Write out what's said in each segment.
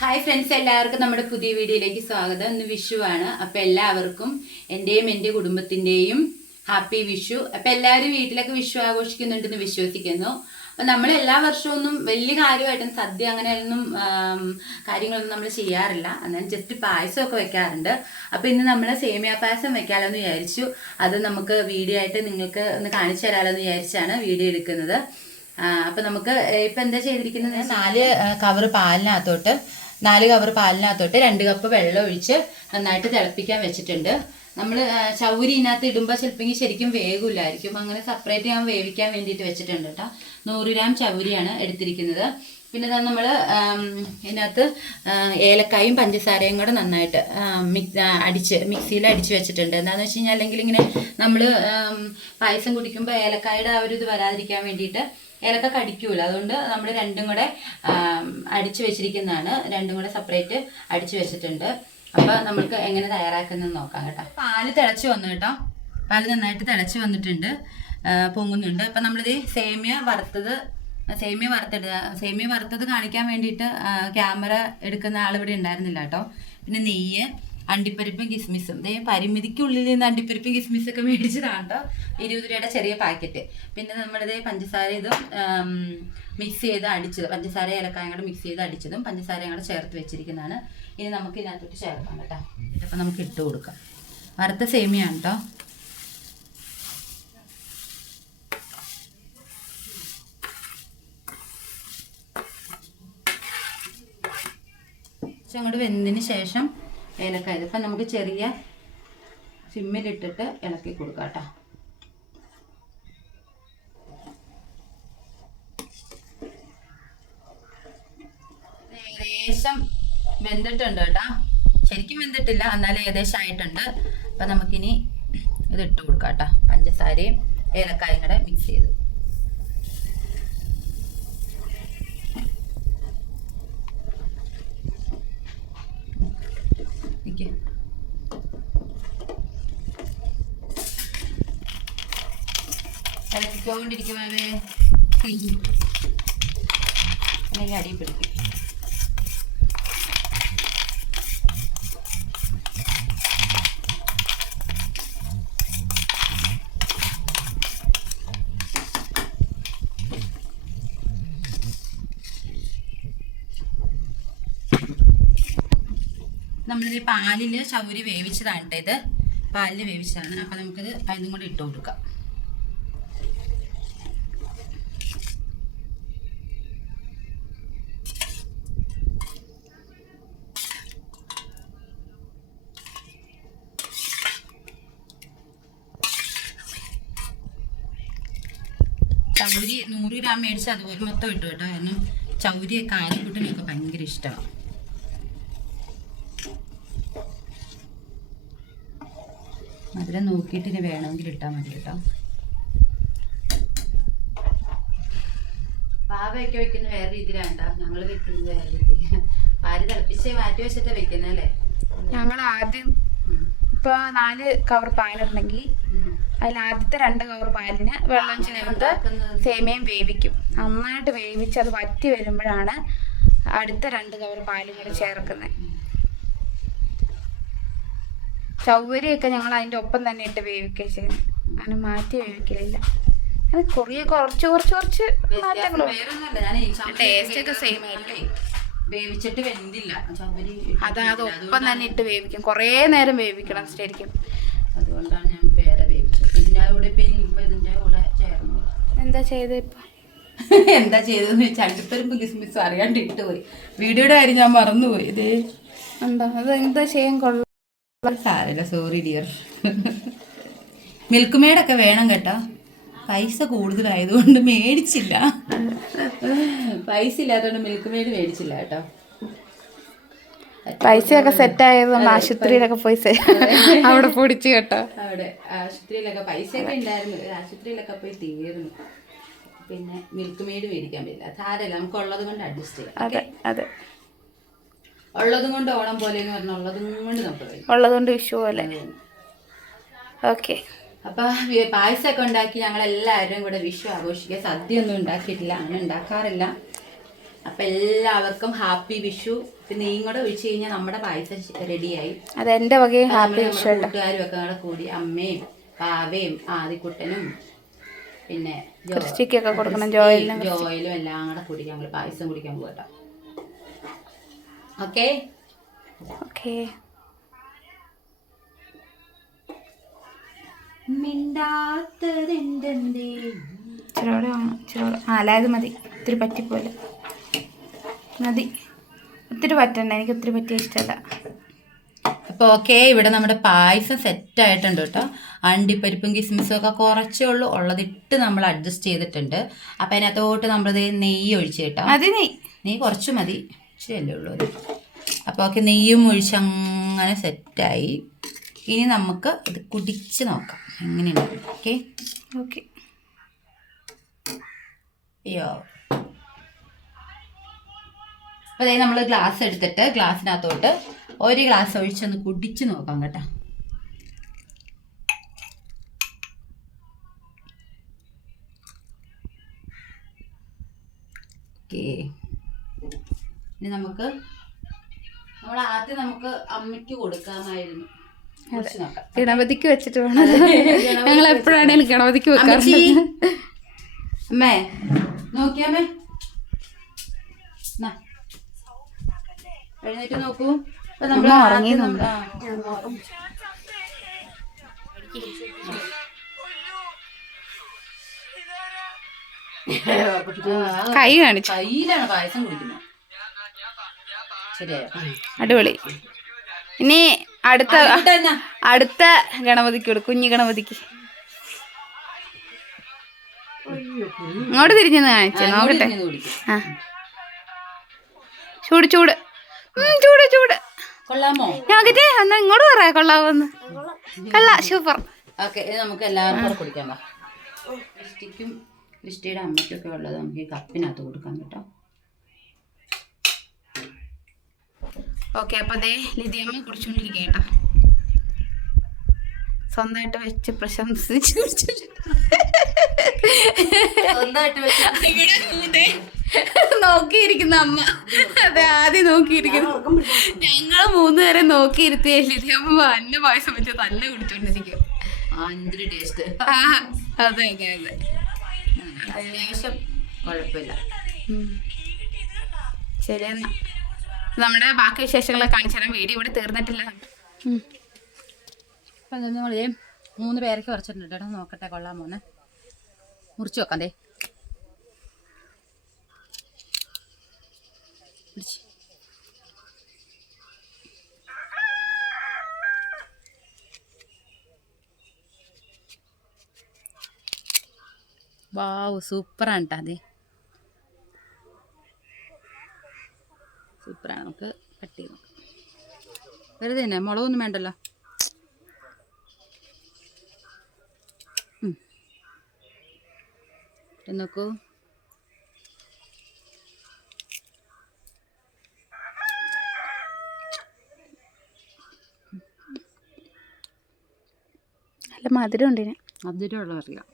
Hi friends എല്ലാവർക്കും നമ്മുടെ പുതിയ വീഡിയോയിലേക്ക് സ്വാഗതം. ഇന്ന് വിഷുവാണ് അപ്പോൾ എല്ലാവർക്കും എന്റെയും എന്റെ കുടുംബത്തിന്റെയും ഹാപ്പി വിഷു. അപ്പോൾ എല്ലാവരും വീട്ടിലൊക്കെ വിഷു ആഘോഷിക്കുന്നുണ്ടെന്ന് വിശ്വസിക്കുന്നു. അപ്പം നമ്മൾ എല്ലാ വർഷവും വലിയ കാര്യമായിട്ടും സദ്യ അങ്ങനെയൊന്നും കാര്യങ്ങളൊന്നും നമ്മൾ ചെയ്യാറില്ല. അന്നേരം ജസ്റ്റ് പായസമൊക്കെ വെക്കാറുണ്ട്. അപ്പോൾ ഇന്ന് നമ്മൾ സേമിയ പായസം വെക്കാമല്ലോ എന്ന് വിചാരിച്ചു. അത് നമുക്ക് വീഡിയോ ആയിട്ട് നിങ്ങൾക്ക് ഒന്ന് കാണിച്ചു തരാമല്ലോ എന്ന് വിചാരിച്ചാണ് വീഡിയോ എടുക്കുന്നത്. അപ്പൊ നമുക്ക് ഇപ്പൊ എന്താ ചെയ്തിരിക്കുന്നത് നാല് കവർ പാലിനകത്തോട്ട് നാല് കവർ പാലിനകത്തോട്ട് രണ്ട് കപ്പ് വെള്ളം ഒഴിച്ച് നന്നായിട്ട് തിളപ്പിക്കാൻ വെച്ചിട്ടുണ്ട്. നമ്മൾ ചൗരി ഇതിനകത്ത് ഇടുമ്പോൾ ചിലപ്പോൾ ശരിക്കും വേഗമില്ലായിരിക്കും അങ്ങനെ സെപ്പറേറ്റ് ഞാൻ വേവിക്കാൻ വേണ്ടിയിട്ട് വെച്ചിട്ടുണ്ട് കേട്ടോ. നൂറ് ഗ്രാം ചൗരിയാണ് എടുത്തിരിക്കുന്നത്. പിന്നെ നമ്മൾ ഇതിനകത്ത് ഏലക്കായും പഞ്ചസാരയും കൂടെ നന്നായിട്ട് മിക് മിക്സ് അടിച്ച് മിക്സിയിൽ അടിച്ച് വെച്ചിട്ടുണ്ട്. എന്താണെന്ന് വെച്ച് കഴിഞ്ഞാൽ അല്ലെങ്കിൽ ഇങ്ങനെ നമ്മൾ പായസം കുടിക്കുമ്പോൾ ഏലക്കായുടെ ആ ഒരു ഇത് വരാതിരിക്കാൻ വേണ്ടിയിട്ട് ഏലക്ക കടിക്കൂല. അതുകൊണ്ട് നമ്മൾ രണ്ടും കൂടെ അടിച്ചു വെച്ചിരിക്കുന്നതാണ്. രണ്ടും കൂടെ സെപ്പറേറ്റ് അടിച്ചു വെച്ചിട്ടുണ്ട്. അപ്പോൾ നമ്മൾക്ക് എങ്ങനെ തയ്യാറാക്കുന്നത് നോക്കാം കേട്ടോ. പാൽ തിളച്ച് വന്നു കേട്ടോ. പാൽ നന്നായിട്ട് തിളച്ച് വന്നിട്ടുണ്ട്. പൊങ്ങുന്നുണ്ട്. അപ്പം നമ്മളിത് സേമിയ വറുത്തത് സേമിയ വറുത്തെടുത്ത സേമിയ വറുത്തത് കാണിക്കാൻ വേണ്ടിയിട്ട് ക്യാമറ എടുക്കുന്ന ആളിവിടെ ഉണ്ടായിരുന്നില്ല കേട്ടോ. പിന്നെ നെയ്യ് അണ്ടിപ്പരിപ്പും കിസ്മിസും. ഇതേ പരിമിതിക്കുള്ളിൽ നിന്ന് അണ്ടിപ്പരിപ്പും കിസ്മിസും ഒക്കെ മേടിച്ചതാണ് കേട്ടോ ഇരുപത് രൂപയുടെ ചെറിയ പാക്കറ്റ്. പിന്നെ നമ്മളിത് പഞ്ചസാര ഇതും മിക്സ് ചെയ്ത് അടിച്ചത്. പഞ്ചസാര ഏലക്കായും കൂടെ മിക്സ് ചെയ്ത് അടിച്ചതും പഞ്ചസാരയും കൂടെ ചേർത്ത് വെച്ചിരിക്കുന്നതാണ്. ഇനി നമുക്ക് ഇതിനകത്തോട്ട് ചേർക്കാം കേട്ടോ. ഇതിപ്പോൾ നമുക്ക് ഇട്ട് കൊടുക്കാം. വറുത്ത സേമിയാണ് കേട്ടോ അങ്ങോട്ട് വെന്തതിന് ശേഷം ഏലക്കായ അപ്പം നമുക്ക് ചെറിയ സിമ്മിലിട്ടിട്ട് ഇളക്കി കൊടുക്കാം കേട്ടോ. ഏകദേശം വെന്തിട്ടുണ്ട് കേട്ടോ. ശരിക്കും വെന്തിട്ടില്ല എന്നാലും ഏകദേശം ആയിട്ടുണ്ട്. അപ്പം നമുക്കിനി ഇത് ഇട്ട് കൊടുക്കാം കേട്ടോ. പഞ്ചസാരയും ഏലക്കായും കൂടെ മിക്സ് ചെയ്ത്. ഇളക്കിക്കൊണ്ടിരിക്കുവാവേ അല്ലെങ്കിൽ അടി പിടിക്കും. നമ്മളിത് പാലിൽ ചൗരി വേവിച്ചതാണ് കേട്ടോ ഇത്. പാലിൽ വേവിച്ചതാണ്. അപ്പം നമുക്കിത് അതിനും കൂടി ഇട്ട് കൊടുക്കാം. ചൗരി നൂറ് ഗ്രാം മേടിച്ച് അതുപോലെ മൊത്തം ഇട്ടു കേട്ടോ. കാരണം ചൗരി കാലിക്കുട്ടിനൊക്കെ ഭയങ്കര ഇഷ്ടമാണ് മധുരം നോക്കിയിട്ട് ഇനി വേണമെങ്കിൽ ഇട്ടാൽ മതി കേട്ടോ. പാവയൊക്കെ വെക്കുന്ന വേറെ രീതിയിലാണ് ഞങ്ങൾ വെക്കുന്നത് വേറെ രീതിയിൽ പാൽ തിളപ്പിച്ച് മാറ്റി വെച്ചിട്ട് വെക്കുന്നത് അല്ലേ ഞങ്ങൾ ആദ്യം ഇപ്പൊ നാല് കവർ പാലുണ്ടെങ്കിൽ. അതിൽ ആദ്യത്തെ രണ്ട് കവർ പാലിന് വെള്ളം ചേർത്ത് സേമിയം വേവിക്കും. നന്നായിട്ട് വേവിച്ച് അത് വറ്റി വരുമ്പോഴാണ് അടുത്ത രണ്ട് കവർ പാലും കൂടെ ചേർക്കുന്നത്. ചൗവരിയൊക്കെ ഞങ്ങൾ അതിന്റെ ഒപ്പം തന്നെ ഇട്ട് വേവിക്കുക ചെയ്യുന്നത് അങ്ങനെ മാറ്റി വേവിക്കലില്ല. അത് കുറേ കുറച്ച് കുറച്ച് കുറച്ച് മാറ്റങ്ങൾ ടേസ്റ്റ് ഒക്കെ സെയിം ആയിരിക്കും. വേവിച്ചിട്ട് വെന്തില്ല. അത് അത് ഒപ്പം തന്നെ ഇട്ട് വേവിക്കും. കുറേ നേരം വേവിക്കണം ശരിക്കും. അതുകൊണ്ടാണ് ഞാൻ വേവിച്ചത് ഇതിന്റെ കൂടെ ഇപ്പം ഇതിന്റെ കൂടെ ചേർന്നു. എന്താ ചെയ്തത് ഇപ്പം? എന്താ ചെയ്തതെന്ന് വെച്ചാൽ അണ്ടിപ്പരിപ്പ് കിസ്മിസ് അറിയാണ്ട് ഇട്ട് പോയി. വീഡിയോയുടെ കാര്യം ഞാൻ മറന്നുപോയി. ഇതേ എന്താ? അത് എന്താ ചെയ്യാൻ കൊള്ളാം? സാരമില്ല സോറി ഡിയർ മിൽക്ക് മെയ്ഡൊക്കെ വേണം കേട്ടോ. പൈസ കൂടുതലായതുകൊണ്ട് മേടിച്ചില്ല. പൈസ ഇല്ലാത്തതുകൊണ്ട് മിൽക്ക് മെയ്ഡ് മേടിച്ചില്ല കേട്ടോ. പൈസയൊക്കെ സെറ്റ് ആയതുകൊണ്ട് ആശുപത്രിയിലൊക്കെ പോയി അവിടെ പൊടിച്ചു കേട്ടോ. അവിടെ ആശുപത്രിയിലൊക്കെ പൈസയൊക്കെ ഉണ്ടായിരുന്നു. ആശുപത്രിയിലൊക്കെ പോയി തീർന്നു. പിന്നെ മിൽക്ക് മെയ്ഡ് മേടിക്കാൻ പറ്റില്ല. സാരല്ല നമുക്ക് ഉള്ളത് കൊണ്ട് അഡ്ജസ്റ്റ് ചെയ്യാം. അതെ അതെ. ഉള്ളതും കൊണ്ട് ഓണം പോലെ എന്ന് പറഞ്ഞാൽ ഉള്ളതും കൊണ്ട് നമുക്ക് ഉള്ളത് ഉള്ളതുകൊണ്ട് വിഷു പോലെ. ഓക്കെ അപ്പൊ പായസമൊക്കെ ഉണ്ടാക്കി ഞങ്ങൾ എല്ലാവരും ഇവിടെ വിഷു ആഘോഷിക്കുക സദ്യ ഒന്നും ഉണ്ടാക്കിയിട്ടില്ല. അങ്ങനെ ഉണ്ടാക്കാറില്ല. അപ്പൊ എല്ലാവർക്കും ഹാപ്പി വിഷു. പിന്നെ നെയ്യും കൂടെ ഒഴിച്ച് കഴിഞ്ഞാൽ നമ്മുടെ പായസം റെഡിയായി. അത് എന്റെ വകയും ഹാപ്പി കൂട്ടുകാരും ഒക്കെ കൂടെ കൂടി അമ്മയും പാവയും ആദിക്കുട്ടനും പിന്നെ ക്രിസ്റ്റിക്കൊക്കെ കൊടുക്കണം ജോയിലും ജോയിലും എല്ലാം കൂടെ കുടിക്കാൻ ഞങ്ങൾ പായസം കുടിക്കാൻ പോകട്ടോ ഓക്കെ? ഓക്കെ. മിണ്ടാത്തതെന്തെന്തേ വാങ്ങാം ഇച്ചിരിയോടെ ആ അല്ലാതെ മതി. ഇത്തിരി പറ്റിപ്പോലെ മതി. ഒത്തിരി പറ്റണ്ട എനിക്ക് ഒത്തിരി പറ്റിയ ഇഷ്ടമല്ല അപ്പോൾ ഓക്കെ ഇവിടെ നമ്മുടെ പായസം സെറ്റ് ആയിട്ടുണ്ട് കേട്ടോ. അണ്ടിപ്പരിപ്പും കിസ്മിസും ഒക്കെ കുറച്ചേ ഉള്ളൂ. ഉള്ളതിട്ട് നമ്മൾ അഡ്ജസ്റ്റ് ചെയ്തിട്ടുണ്ട്. അപ്പം അതിനകത്തോട്ട് നമ്മളിത് നെയ്യ് ഒഴിച്ച് കേട്ടോ. മതി നെയ് നെയ്യ് കുറച്ച് മതി. ഇച്ചിരിയല്ലേ ഉള്ളൂ അത് അപ്പോൾ ഓക്കെ നെയ്യും ഒഴിച്ച് അങ്ങനെ സെറ്റായി ഇനി നമുക്ക് ഇത് കുടിച്ച് നോക്കാം. എങ്ങനെയുണ്ട്? ഓക്കെ ഓക്കെ അയ്യോ. അപ്പോൾ അതായത് നമ്മൾ ഗ്ലാസ് എടുത്തിട്ട് ഗ്ലാസ്സിനകത്തോട്ട് ഒരു ഗ്ലാസ് ഒഴിച്ചൊന്ന് കുടിച്ച് നോക്കാം കേട്ടോ. ഓക്കേ. ഇനി നമുക്ക് നമ്മൾ ആദ്യം നമുക്ക് അമ്മയ്ക്ക് കൊടുക്കാമായിരുന്നു. ഗണപതിക്ക് വെച്ചിട്ട് വേണം. ഞങ്ങൾ എപ്പോഴാണെങ്കിലും ഗണപതിക്ക് വെക്കാറ് അമ്മേ നോക്കിയാമേ. എഴുന്നേറ്റ് നോക്കൂ. നമ്മൾ കൈ കാണിച്ചു. കയ്യിലാണ് പായസം കുടിക്കുന്നത് ശരിയായോ? അടിപൊളി. ഇനി അടുത്ത അടുത്ത ഗണപതിക്ക് കൊടുക്കും കുഞ്ഞു ഗണപതിക്ക്. ഇങ്ങോട്ട് തിരിഞ്ഞെന്ന് കാണിച്ചു നോക്കട്ടെ. ആ. ചൂട് ചൂട്. ചൂട് ചൂട്. കൊള്ളാമോ? നോക്കട്ടെ എന്നാ ഇങ്ങോട്ട് പറയാ കൊള്ളാവോന്ന്. കൊള്ള സൂപ്പർ ഓക്കെ ഇത് നമുക്ക് എല്ലാവർക്കും കൂടെ കുടിക്കാം വാ. ക്രിസ്റ്റിക്കും ക്രിസ്റ്റിയുടെ അമ്മയ്ക്കൊക്കെ ഉള്ളത് നമുക്ക് ഈ കപ്പിനകത്ത് കൊടുക്കാം കേട്ടോ. ഓക്കെ അപ്പൊ അതേ ലിതിയമ്മ കുടിച്ചോണ്ടിരിക്കുക കേട്ടോ. സ്വന്തമായിട്ട് വെച്ച് പ്രശംസിച്ച് സ്വന്തമായിട്ട് ഇവിടെ നോക്കിയിരിക്കുന്ന അമ്മ. അതെ ആദ്യം നോക്കിയിരിക്കുന്നു. ഞങ്ങൾ മൂന്നുപേരെ നോക്കിയിരുത്തിയല്ലേ? അമ്മ അന്ന പായസം വെച്ച് തന്നെ കുടിച്ചോണ്ടിരിക്കും. ടേസ്റ്റ് അതെ അതെ അതെ. അത്യാവശ്യം കുഴപ്പമില്ല. നമ്മുടെ ബാക്കി വിശേഷങ്ങളെ കാണിച്ചു തരാം. വീഡിയോ ഇവിടെ തീർന്നിട്ടില്ല. അപ്പൊ നമ്മൾ മൂന്ന് പേരൊക്കെ കുറച്ചിട്ടുണ്ട്. കേട്ടോ നോക്കട്ടെ കൊള്ളാൻ പോന്നെ മുറിച്ച് വെക്കാം പിടിച്ച്. വാവ് സൂപ്പറാണ് കേട്ടോ അതെ. സൂപ്പറാണ് നമുക്ക് കട്ട് ചെയ്ത് വെറുതെ തന്നെ മുളകൊന്നും വേണ്ടല്ലോ. നോക്കൂ. മധുരം ഉണ്ട് മധുരമുള്ള അറിയാം.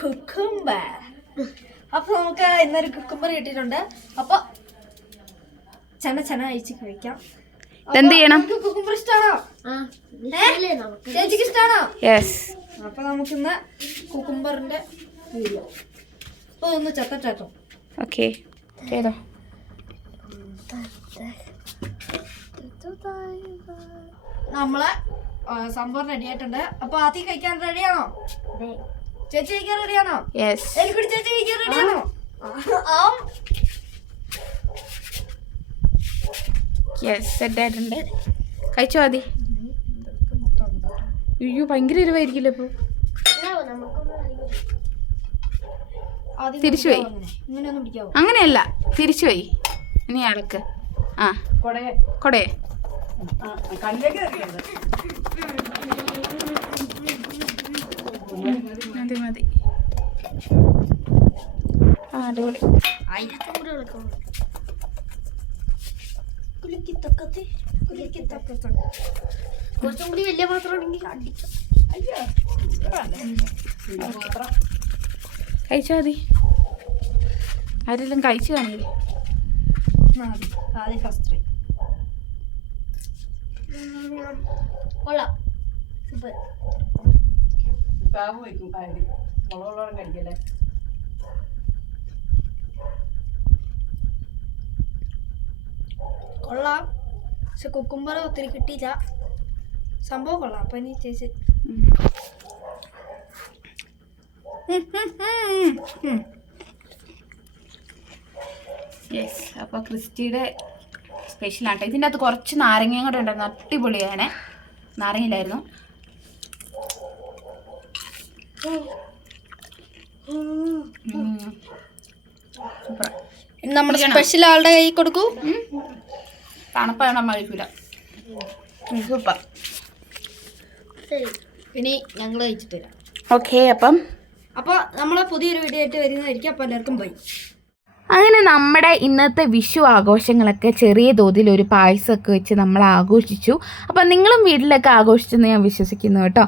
കുക്കുംബർ അപ്പൊ നമുക്ക് ഇന്നൊരു കുക്കുംബർ കിട്ടിയിട്ടുണ്ട്. അപ്പൊ ചന ചന അയച്ച് കഴിക്കാം. എന്ത് ചെയ്യണം? കുക്കുംബർ ഇഷ്ടാണോ? ചേച്ചിക്ക് ഇഷ്ടമാണോ യെസ് അപ്പൊ നമുക്കിന്ന് കുക്കുംബറിന്റെ വീഡിയോ. അപ്പൊ ഒന്ന് ചത്തട്ടോ ഓക്കെ ചെയ്തോ. നമ്മളെ സംഭവം റെഡി ആയിട്ടുണ്ട്. അപ്പൊ ആദ്യം കഴിക്കാൻ റെഡിയാണോ ചേച്ചി കഴിക്കാൻ റെഡിയാണോ എലിക്കുടി ചേച്ചി കഴിക്കാൻ റെഡിയാണോ ആ. യെസ് സെറ്റ് ആയിട്ടുണ്ട്. കഴിച്ചോ മതി അയ്യോ ഭയങ്കര എരിവായിരിക്കില്ലേ ഇപ്പൊ? തിരിച്ചുപോയി അങ്ങനെയല്ല തിരിച്ചു പോയി. ഇനി അടക്ക് ആ. കൊടേ മതി മതി. ആ അടിപൊളി. കുറച്ചും കൂടി വലിയ പാത്രമാണെങ്കിൽ അടിച്ചു. കഴിച്ചാൽ മതി. ആരെല്ലാം കഴിച്ചു കാണില്ലേ ആദ്യം ഫസ്റ്റ് കൊള്ളാം. സൂപ്പർ ബാബു വയ്ക്കും കാര്യം മുളകുള്ളവരും കഴിക്കല്ലേ കൊള്ളാം. പക്ഷെ കുക്കുംബർ ഒത്തിരി കിട്ടിയില്ല. സംഭവം കൊള്ളാം. അപ്പൊ ഇനി ചേച്ചി. യെസ് അപ്പോൾ ക്രിസ്റ്റിയുടെ സ്പെഷ്യലാണ് ഇതിന്റെ അകത്ത് കുറച്ച് നാരങ്ങയും കൂടെ ഉണ്ടായിരുന്നു. അടിപൊളിയാണ്. നാരങ്ങയില്ലായിരുന്നു. നമ്മുടെ സ്പെഷ്യൽ ആളുടെ കൈ കൊടുക്കൂ. തണുപ്പാണ് നമ്മൾ കഴിക്കൂല. സൂപ്പർ. ഇനി ഞങ്ങൾ കഴിച്ചിട്ട് തരാം ഓക്കെ അപ്പം? അപ്പോൾ നമ്മളെ പുതിയൊരു വീഡിയോ ആയിട്ട് വരുന്നതായിരിക്കും. അപ്പോൾ എല്ലാവർക്കും ബൈ അങ്ങനെ നമ്മുടെ ഇന്നത്തെ വിഷു ആഘോഷങ്ങളൊക്കെ ചെറിയ തോതിൽ ഒരു പായസമൊക്കെ വെച്ച് നമ്മൾ ആഘോഷിച്ചു. അപ്പം നിങ്ങളും വീട്ടിലൊക്കെ ആഘോഷിച്ചെന്ന് ഞാൻ വിശ്വസിക്കുന്നു കേട്ടോ.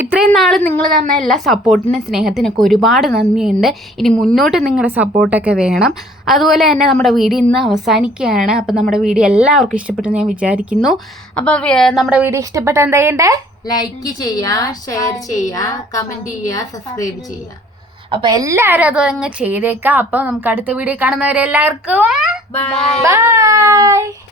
ഇത്രയും നാൾ നിങ്ങൾ തന്ന എല്ലാ സപ്പോർട്ടിനും സ്നേഹത്തിനൊക്കെ ഒരുപാട് നന്ദിയുണ്ട്. ഇനി മുന്നോട്ട് നിങ്ങളുടെ സപ്പോർട്ടൊക്കെ വേണം. അതുപോലെ തന്നെ നമ്മുടെ വീഡിയോ ഇന്ന് അവസാനിക്കുകയാണ്. അപ്പം നമ്മുടെ വീഡിയോ എല്ലാവർക്കും ഇഷ്ടപ്പെട്ടെന്ന് ഞാൻ വിചാരിക്കുന്നു. അപ്പോൾ നമ്മുടെ വീഡിയോ ഇഷ്ടപ്പെട്ട എന്താ ചെയ്യണ്ടേ? ലൈക്ക് ചെയ്യുക ഷെയർ ചെയ്യുക കമന്റ് ചെയ്യുക സബ്സ്ക്രൈബ് ചെയ്യുക. അപ്പോൾ എല്ലാവരും അത് അങ്ങ് ചെയ്തേക്കാം. അപ്പോൾ നമുക്ക് അടുത്ത വീഡിയോ കാണുന്നവരെ എല്ലാവർക്കും ബൈ ബൈ